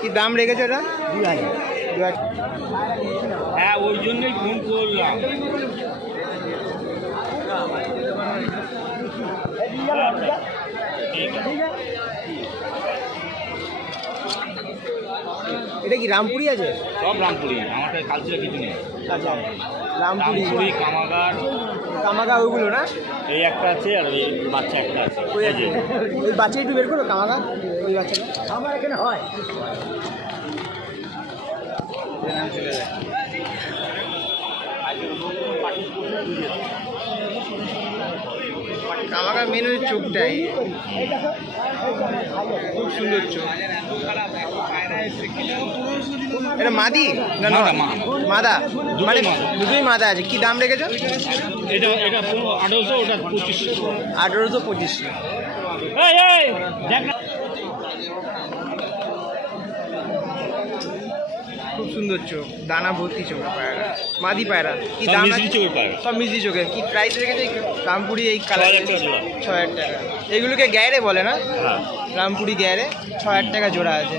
কি দাম রেখেছে ওটা? 2000। হ্যাঁ, ওই জন্যই ফোন করলাম। এটা কি রামপুরি আছে? সব রামপুরি, আমাদের কালচার কিছু নেই। আচ্ছা, রামপুরি, কামাগা ওইগুলো না? এই একটা আছে আর ওই বাচ্চা একটা আছে। ওই বাচ্চা একটু বের করো, কামাগা ওই বাচ্চাটা আমার এখানে হয়। কামাগা মেন ওই চোখটাই খুব সুন্দর চোখ। এটা মাদি না? মাদা, মানে দুটোই মাদা আছে। কি দাম রেখেছো? এটা 1800, ওটা 2500। 1825। খুব সুন্দর চোখ, দানা ভর্তি চোখ পায়রা, মাদি পায়রা। কি দাম? সব মিষ্টি চোখে। কি প্রাইস রেখেছে রামপুরি এই কালার? 6000 টাকা। এইগুলোকে গ্যারে বলে না? রামপুরি গ্যারে 6000 টাকা জোড়া আছে।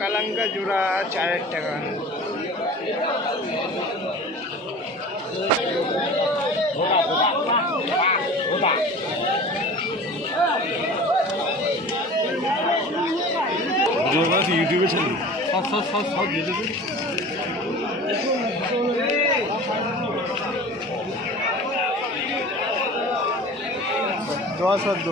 কালাঙ্গা জোড়া 4000 টাকা। ইউটিউবে ছিল সব দিয়ে দেবে। দশ অর্ধ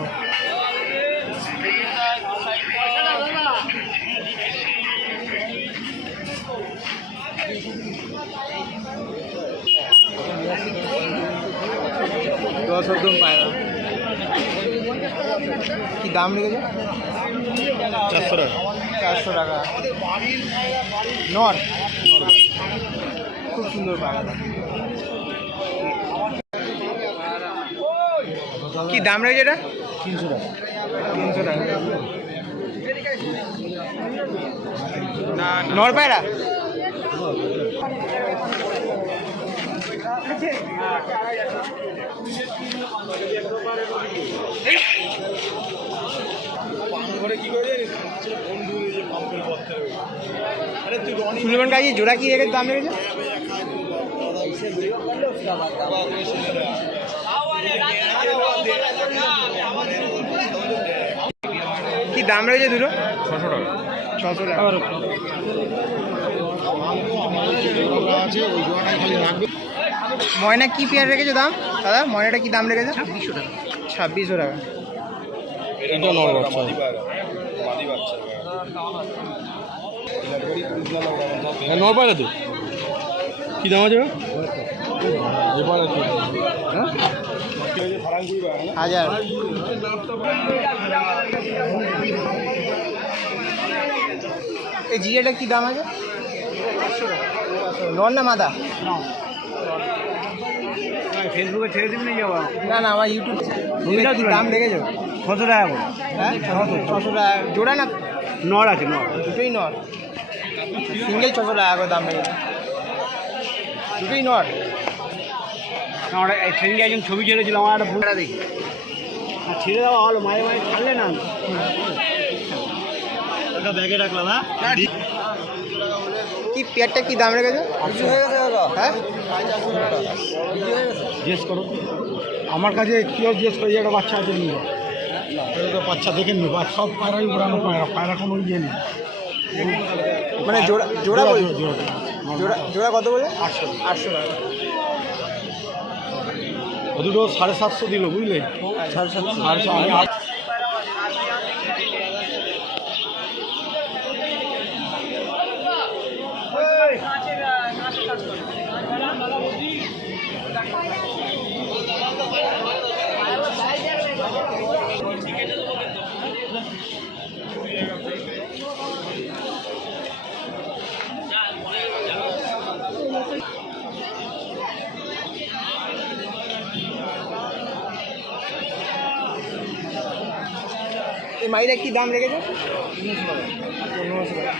পায়রা। কি দাম লেগেছে? 400 টাকা। 400 টাকা। নর খুব সুন্দর পায়রা। কি দাম রেখেছে এটা? 300 টাকা। 300 টাকা। নর পায়রা। সুলেমান কাজী জোড়া কি রেখেছে? দাম রেখেছে? কি দাম রয়েছে দুটো? 600 টাকা। 600 টাকা। ময়না কি পেয়ার রেখেছো দাম দাদা? ময়নাটা কি দাম রেখেছো? 2600 টাকা। 2600 টাকা। এটা নর বাচ্চা। হ্যাঁ, নর পায়রা তো। কি দাম আছে? হাজার। এই জিরেটা কি দাম আছে? নর না মাদা? ফেসবুকে ছেড়ে দিবি না? না না, আমার ইউটিউব দাম রেখেছো? 600 টাকা করে। হ্যাঁ, 600 টাকা জোড়া না? নর আছে, নর দুটোই নর। সিঙ্গেল 600 টাকা করে দাম রেখেছে। দুটোই নর। আমরা সেদিনকে একজন ছবি ছেড়েছিলাম, আমার একটা ভুলটা দেখি ছেড়ে দেওয়া হলো, মাঝে মাঝে ছাড়লে না। একটা ব্যাগে রাখলাম। হ্যাঁ, কি পেয়ারটা কি দাম রেখেছে? হ্যাঁ, জিজ্ঞেস করো আমার কাছে। কেউ জিজ্ঞেস করি একটা বাচ্চা আছে নিয়ে, তো বাচ্চা দেখে নিব। আর সব পায়রাই উড়ানো পায়রা, পায়রা কোনো ইয়ে নেই। মানে জোড়া জোড়া জোড়া জোড়া কত বলে? 800 টাকা। ও দুটো 750 দিল, বুঝলে? 750। এই মাইরা কি দাম রেখেছো? 1500 টাকা।